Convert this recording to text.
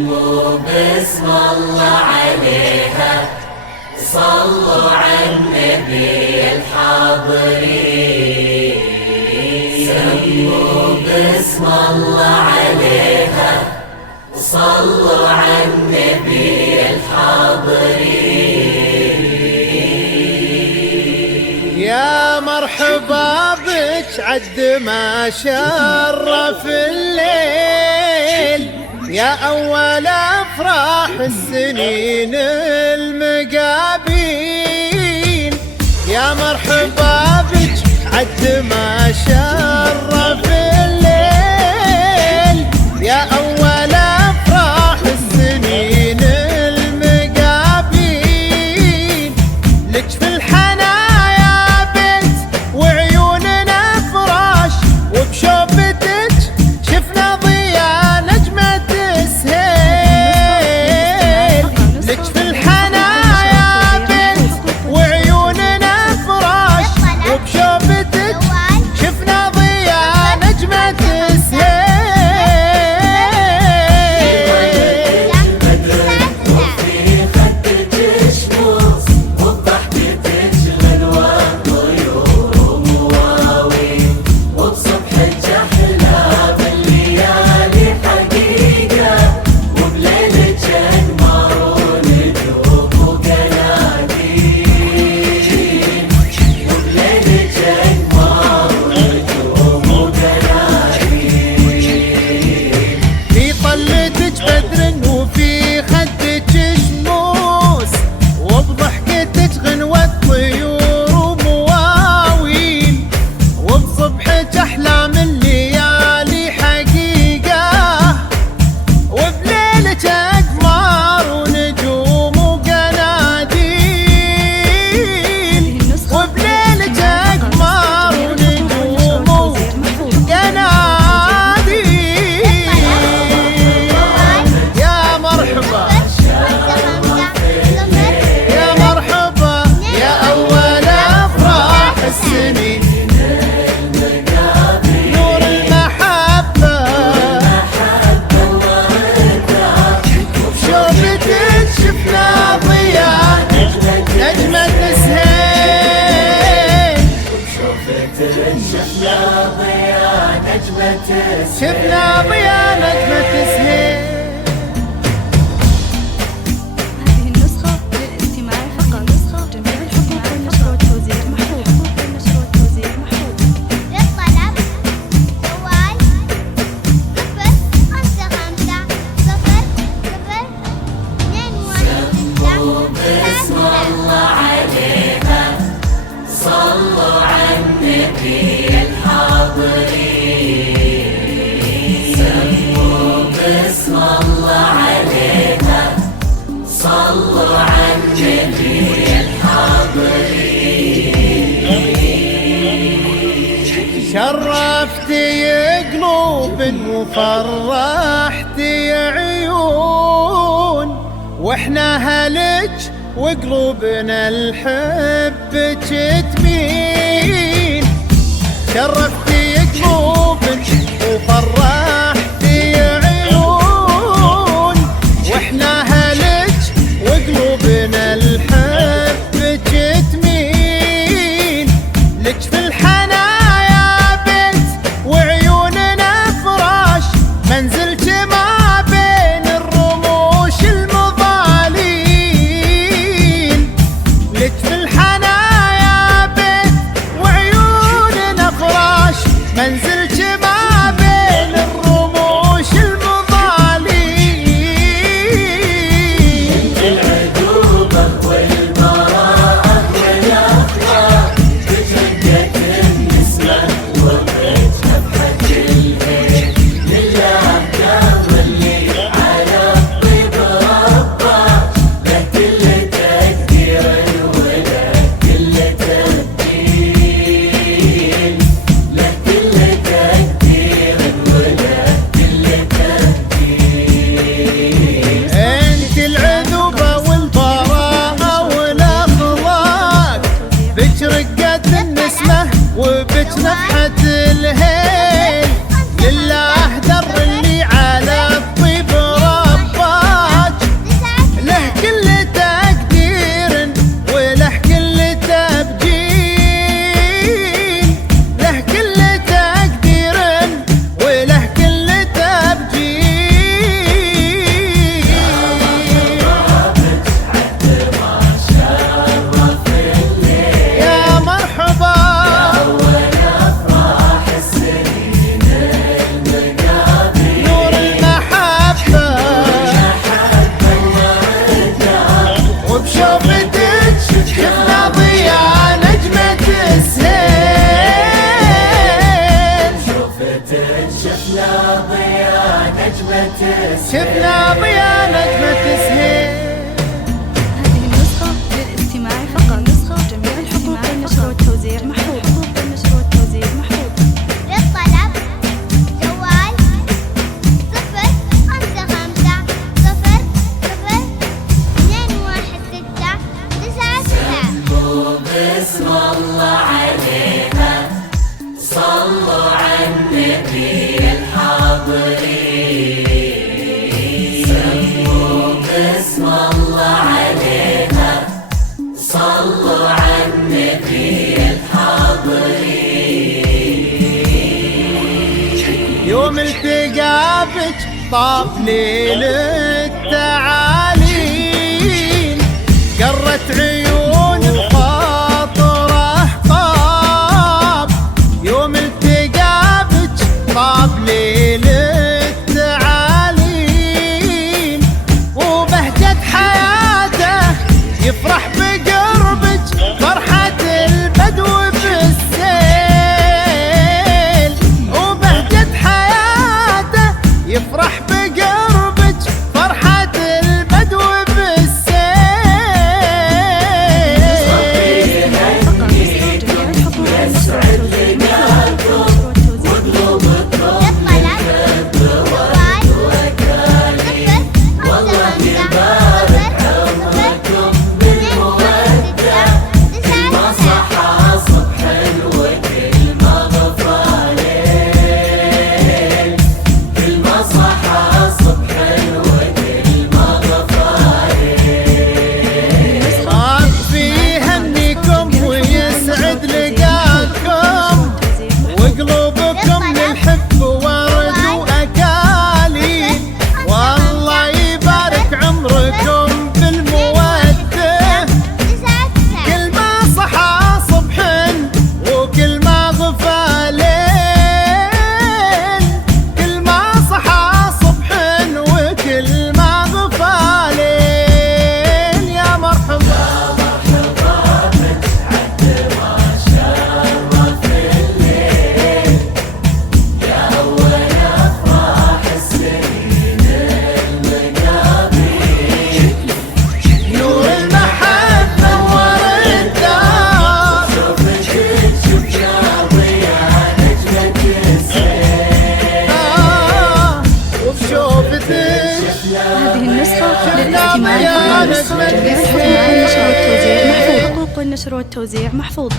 سموا باسم الله عليها، صلوا على النبي الحاضرين. سموا باسم الله عليها، صلوا على النبي الحاضرين. يا مرحبا بك عد ما شرف الليل، يا أول أفراح السنين المقابين. يا مرحبا بك عد ما شرف الليل، يا أول أفراح السنين المقابين. لك في الحنايا بيت وعيوننا فراش، وبشوفتك شفنا ضياء نجمة السهيل. لك في الحنايا بيت وعيوننا فراش، وبشوفتك شفنا ضياء نجمة السهيل. شفنا ضياء نجمة السهيل. هذه النسخة للاستماع فقط. نسخة جميع الحقوق والنشر والتوزيع محفوظ. النشر والتوزيع محفوظ. للطلب جوال 05500 باسم الله عليها، صلوا على النبي الحاضرين. سموا باسم الله عليها، صلوا على النبي الحاضرين. شرفتي قلوب وفرحتي عيون، واحنا هلج وقلوبنا الحبك تمين. شرفتي قلوب وفرحتي عيون، واحنا هلج وقلوبنا الحبك تمين. لك في الحنايا بيت وعيوننا فراش، منزلك ما بين الرموش المضالين. لك في الحنايا بيت وعيوننا فراش، منزلك ما بين شفنا ضياء نجمة سهيل. هذه النسخة للاستماع فقط. نسخة جميع الحقوق النشر والتوزيع محفوظ. حقوق النشر والتوزيع محفوظ. للطلب جوال 055 باسم الله عليها صلوا على النبي الحاضرين. سموا باسم الله عليها صلوا على النبي الحاضرين. يوم التقى بك طاف ليل التعالين، قرت عيون الخاطره طاب. يوم التقى بك طاف ليل التعالين، وبهجة حياته يفرح بقربك فرحة البدو بالسيل. وبهجة حياته يفرح بقربك فرحة البدو هذه النسخة للاستماع فقط. جميع الحقوق النشر والتوزيع محفوظ. حقوق النشر والتوزيع محفوظة.